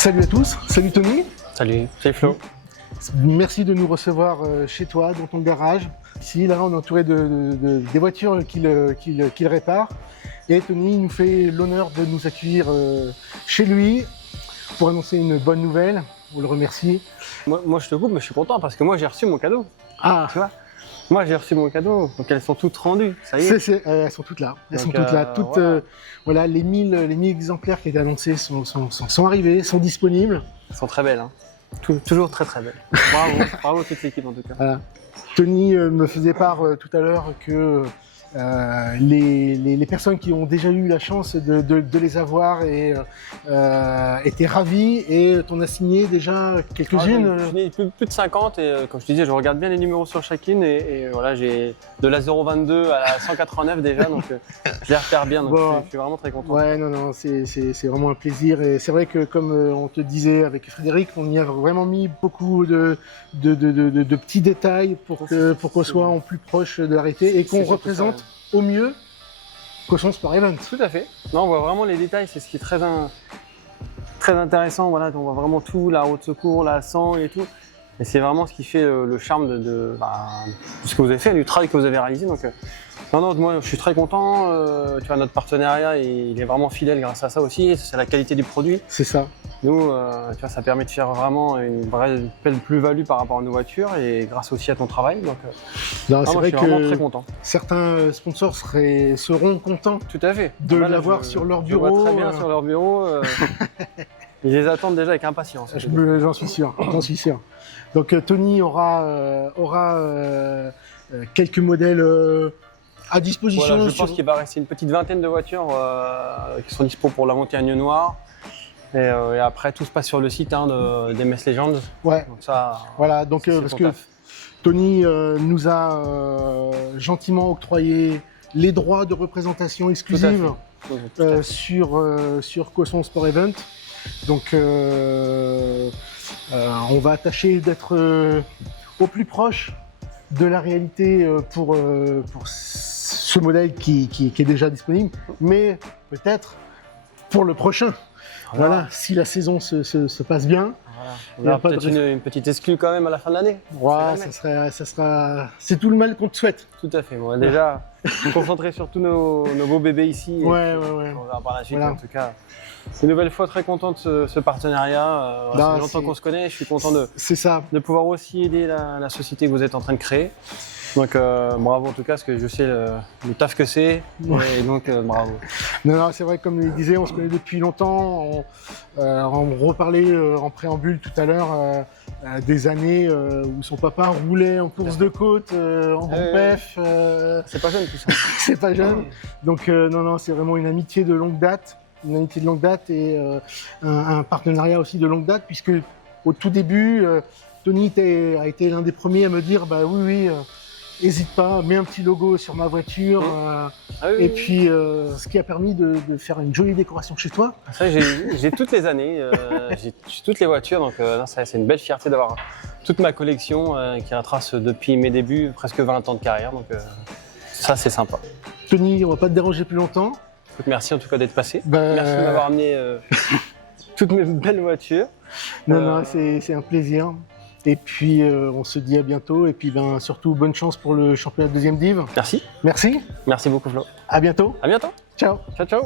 Salut à tous, salut Tony. Salut Flo. Merci de nous recevoir chez toi, dans ton garage. Ici, là, on est entouré des voitures qu'il répare. Et Tony nous fait l'honneur de nous accueillir chez lui pour annoncer une bonne nouvelle. On le remercie. Moi je te coupe, mais je suis content parce que moi j'ai reçu mon cadeau. Ah, Tu vois, moi j'ai reçu mon cadeau, donc elles sont toutes rendues, ça y est. elles sont toutes là. Elles Donc, sont toutes là. Toutes, voilà. voilà, les 1000 exemplaires qui étaient annoncés sont arrivés, sont disponibles. Elles sont très belles, hein. Toujours très très belles. Bravo toute l'équipe en tout cas. Voilà. Tony me faisait part tout à l'heure que les personnes qui ont déjà eu la chance de les avoir étaient ravies et t'en as signé déjà quelques-unes. J'en ai plus de 50 et comme je te disais, je regarde bien les numéros sur chacune et voilà, j'ai de la 022 à la 189 déjà, donc je les repère bien, donc Bon. je suis vraiment très content. Ouais, non, c'est vraiment un plaisir et c'est vrai que comme on te disait avec Frédéric, on y a vraiment mis beaucoup de petits détails pour qu'on soit en plus proche de l'arrêté et qu'on C'est surtout représente ça. au mieux Caution Sport Event. Tout à fait. Non, on voit vraiment les détails, c'est ce qui est très intéressant. Voilà, on voit vraiment tout, la roue de secours, la 100 et tout. Et c'est vraiment ce qui fait le charme de ce que vous avez fait, du travail que vous avez réalisé. Donc, non, moi je suis très content. Tu vois, notre partenariat, il est vraiment fidèle grâce à ça aussi. C'est la qualité du produit. C'est ça. Nous, tu vois, ça permet de faire vraiment une vraie belle plus-value par rapport à nos voitures et grâce aussi à ton travail. Donc, Non, c'est moi, vrai je suis vraiment que très content. certains sponsors seront contents Tout à fait. de Là, l'avoir sur leur je vois bureau. très bien sur leur bureau. Ils les attendent déjà avec impatience. J'en suis sûr, j'en suis sûr. Donc Tony aura quelques modèles à disposition. Voilà, je pense qu'il va rester une petite vingtaine de voitures qui sont dispo pour la montagne noire. Et après, tout se passe sur le site des Metz Legends. Ouais, Donc ça, voilà, donc c'est parce ton que taf. Tony nous a gentiment octroyé les droits de représentation exclusive Tout à fait. sur Caution Sport Event. Donc on va tâcher d'être au plus proche de la réalité pour ce modèle qui est déjà disponible, mais peut-être pour le prochain. Voilà, si la saison se passe bien. Voilà. Il y a On aura pas de peut-être une petite exclue quand même à la fin de l'année. Ouais, c'est tout le mal qu'on te souhaite. Tout à fait. Bon, déjà, me concentrer sur tous nos beaux bébés ici. Et Ouais. on verra par la suite. Voilà. En tout cas, c'est une nouvelle fois très content de ce partenariat. Bah, ça fait longtemps qu'on se connaît. Je suis content C'est ça. de pouvoir aussi aider la société que vous êtes en train de créer. Donc bravo en tout cas, parce que je sais le taf que c'est. Ouais. Et donc bravo. Non, c'est vrai, comme il disait, on se connaît depuis longtemps. On reparlait en préambule tout à l'heure des années où son papa roulait en course de côte, en PEF. C'est pas jeune tout ça. C'est pas jeune. Donc non, c'est vraiment une amitié de longue date. Une amitié de longue date et un partenariat aussi de longue date, puisque au tout début, Tony a été l'un des premiers à me dire bah oui, hésite pas, mets un petit logo sur ma voiture. Et puis, ce qui a permis de faire une jolie décoration chez toi. Ça, j'ai toutes les années, j'ai toutes les voitures, donc non, c'est une belle fierté d'avoir toute ma collection qui retrace depuis mes débuts, presque 20 ans de carrière. Donc ça, c'est sympa. Tony, on va pas te déranger plus longtemps. Écoute, merci en tout cas d'être passé. Bah, Merci de m'avoir amené toutes mes belles voitures. Non, c'est un plaisir. Et puis, on se dit à bientôt. Et puis, surtout, bonne chance pour le championnat de deuxième div. Merci. Merci. Merci beaucoup Flo. À bientôt. À bientôt. Ciao. Ciao, ciao.